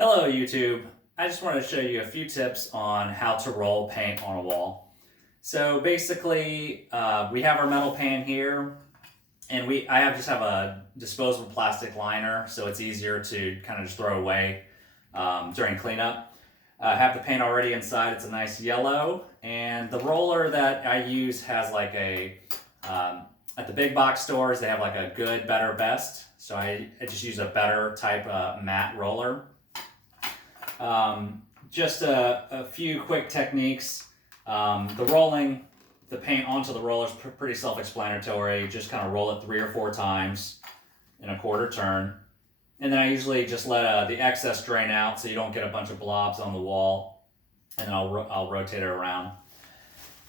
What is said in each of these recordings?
Hello YouTube. I just wanted to show you a few tips on how to roll paint on a wall. So basically, we have our metal pan here, and I just have a disposable plastic liner, so it's easier to kind of just throw away during cleanup. I have the paint already inside. It's a nice yellow, and the roller that I use has like at the big box stores, they have like a good, better, best. So I just use a better type matte roller. Just a few quick techniques. The rolling the paint onto the roller is pretty self-explanatory. Just kind of roll it 3 or 4 times in a quarter turn. And then I usually just let the excess drain out so you don't get a bunch of blobs on the wall. And then I'll rotate it around.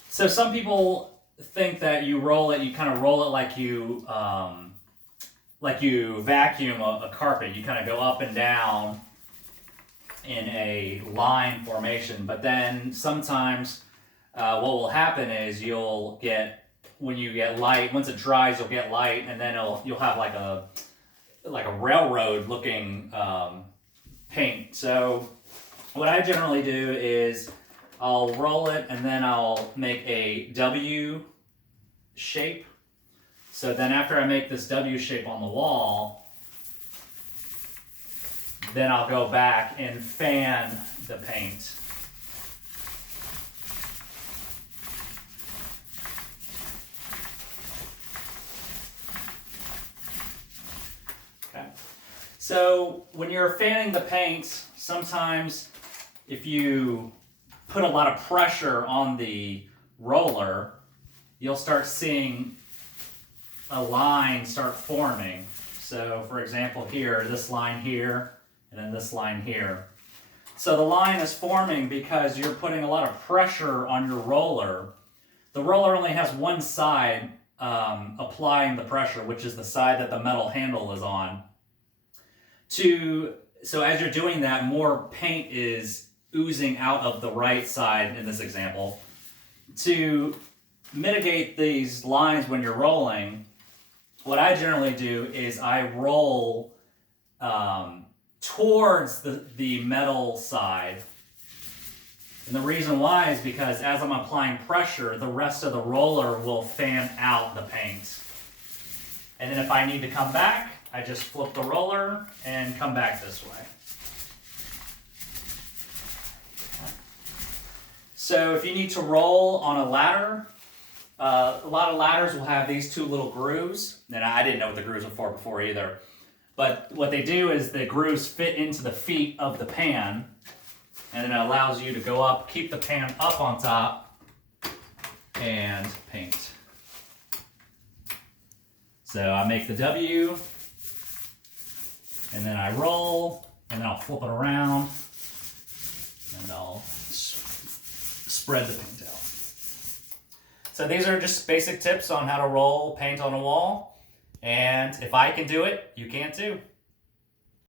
So some people think that you kind of roll it like you vacuum a carpet. You kind of go up and down in a line formation, but then sometimes what will happen is when you get light, once it dries, you'll get light, and then you'll have like a railroad looking paint. So what I generally do is I'll roll it and then I'll make a W shape. So then after I make this W shape on the wall, then I'll go back and fan the paint. Okay. So when you're fanning the paint, sometimes if you put a lot of pressure on the roller, you'll start seeing a line start forming. So for example here, this line here, and then this line here. So the line is forming because you're putting a lot of pressure on your roller. The roller only has one side applying the pressure, which is the side that the metal handle is on. So as you're doing that, more paint is oozing out of the right side in this example. To mitigate these lines when you're rolling, what I generally do is I roll towards the metal side. And the reason why is because as I'm applying pressure, the rest of the roller will fan out the paint. And then if I need to come back, I just flip the roller and come back this way. So if you need to roll on a ladder, a lot of ladders will have these 2 little grooves. And I didn't know what the grooves were for before either. But what they do is the grooves fit into the feet of the pan, and then it allows you to go up, keep the pan up on top, and paint. So I make the W, and then I roll, and then I'll flip it around, and I'll spread the paint out. So these are just basic tips on how to roll paint on a wall. And if I can do it, you can too.